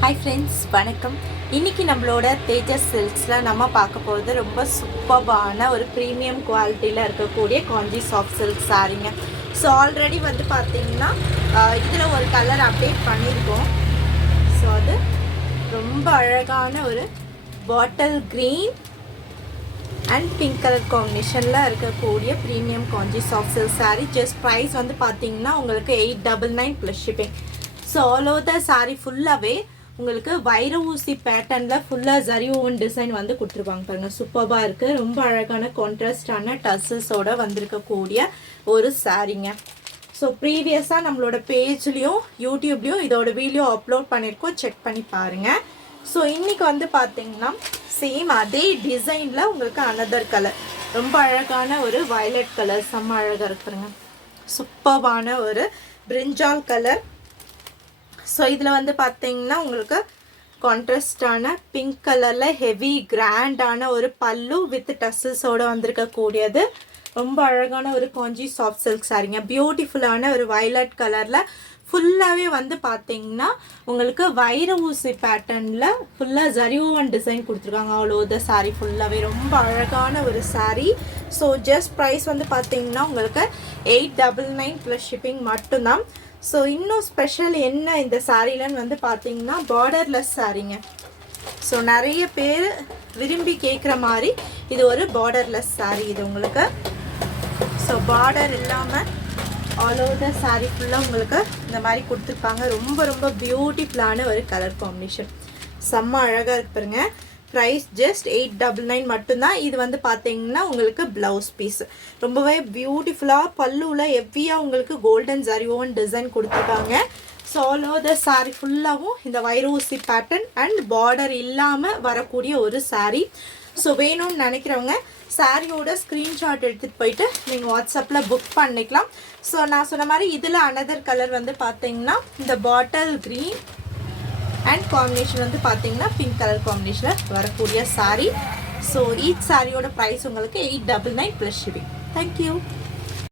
Hi friends, வணக்கம். இன்றைக்கி நம்மளோட தேஜஸ் சில்க்ஸில் நம்ம பார்க்க போகிறது ரொம்ப சூப்பர்பான ஒரு ப்ரீமியம் குவாலிட்டியில் இருக்கக்கூடிய காஞ்சி சாஃப்ட் சில்க் சாரீங்க. ஸோ ஆல்ரெடி வந்து பார்த்திங்கன்னா இதில் ஒரு கலர் அப்டேட் பண்ணியிருக்கோம். ஸோ அது ரொம்ப அழகான ஒரு bottle green and pink colour காம்பினேஷனில் இருக்கக்கூடிய premium Kanchi soft silk saree. Just price வந்து பார்த்திங்கன்னா உங்களுக்கு 899 plus shipping. So all over the saree ஃபுல்லாகவே உங்களுக்கு வைர ஊசி பேட்டர்னில் ஃபுல்லாக ஜரி ஓவன் டிசைன் வந்து கொடுத்துருப்பாங்க பாருங்கள். சூப்பராக இருக்குது. ரொம்ப அழகான கான்ட்ராஸ்டான டசல்ஸோடு வந்திருக்கக்கூடிய ஒரு சாரீங்க. ஸோ ப்ரீவியஸாக நம்மளோட பேஜ்லேயும் யூடியூப்லேயும் இதோட வீடியோ அப்லோட் பண்ணியிருக்கோம், செக் பண்ணி பாருங்கள். ஸோ இன்றைக்கி வந்து பார்த்திங்கன்னா சேம் அதே டிசைனில் உங்களுக்கு அனதர் கலர், ரொம்ப அழகான ஒரு வயலட் கலர், செம்ம அழகாக இருக்குங்க. சூப்பரான ஒரு பிரிஞ்சால் கலர். ஸோ இதில் வந்து பார்த்தீங்கன்னா உங்களுக்கு கான்ட்ராஸ்டான பிங்க் கலரில் ஹெவி கிராண்டான ஒரு பல்லு வித் டசல்ஸோடு வந்திருக்கக்கூடியது. ரொம்ப அழகான ஒரு காஞ்சி சாஃப்ட் சில்க் சாரீங்க. பியூட்டிஃபுல்லான ஒரு வயலட் கலரில் ஃபுல்லாகவே வந்து பார்த்தீங்கன்னா உங்களுக்கு வைர ஊசி பேட்டர்னில் ஃபுல்லாக ஜரி ஓவன் டிசைன் கொடுத்துருக்காங்க. அவ்வளோ இந்த சாரீ ஃபுல்லாகவே ரொம்ப அழகான ஒரு சாரீ. ஸோ ஜஸ்ட் ப்ரைஸ் வந்து பார்த்தீங்கன்னா உங்களுக்கு 899 ப்ளஸ் ஷிப்பிங் மட்டும்தான். ஸோ இன்னும் ஸ்பெஷல் என்ன இந்த சாரீலன்னு வந்து பார்த்தீங்கன்னா பார்டர்லெஸ் சாரீங்க. ஸோ நிறைய பேர் விரும்பி கேட்குற மாதிரி இது ஒரு பார்டர்லெஸ் சாரீ. இது உங்களுக்கு ஸோ பார்டர் இல்லாமல் ஆல் ஓவர் த சாரீ ஃபுல்லாக உங்களுக்கு இந்த மாதிரி கொடுத்துருப்பாங்க. ரொம்ப ரொம்ப பியூட்டிஃபுல்லான ஒரு கலர் காம்பினேஷன், செம்ம அழகாக இருக்கு பாருங்க. ப்ரைஸ் ஜஸ்ட் 899 மட்டும்தான். இது வந்து பார்த்தீங்கன்னா உங்களுக்கு ப்ளவுஸ் பீஸ் ரொம்பவே பியூட்டிஃபுல்லாக பல்லுவில் ஹெவியாக உங்களுக்கு கோல்டன் ஜரி ஓவன் டிசைன் கொடுத்துருக்காங்க. So all over the saree ஃபுல்லாகவும் இந்த வைர ஊசி பேட்டர்ன் அண்ட் பார்டர் இல்லாமல் வரக்கூடிய ஒரு சாரீ. ஸோ வேணும்னு நினைக்கிறவங்க சாரியோட ஸ்க்ரீன்ஷாட் எடுத்துகிட்டு போயிட்டு நீங்கள் வாட்ஸ்அப்பில் புக் பண்ணிக்கலாம். ஸோ நான் சொன்ன மாதிரி இதில் அனதர் கலர் வந்து பார்த்தீங்கன்னா இந்த பாட்டில் க்ரீன் அண்ட் காம்பினேஷன் வந்து பார்த்தீங்கன்னா பிங்க் கலர் காம்பினேஷனில் வரக்கூடிய சாரீ. ஸோ ஈச் சாரியோட ப்ரைஸ் உங்களுக்கு 899 ப்ளஸ் ஷிப்பிங். தேங்க்யூ.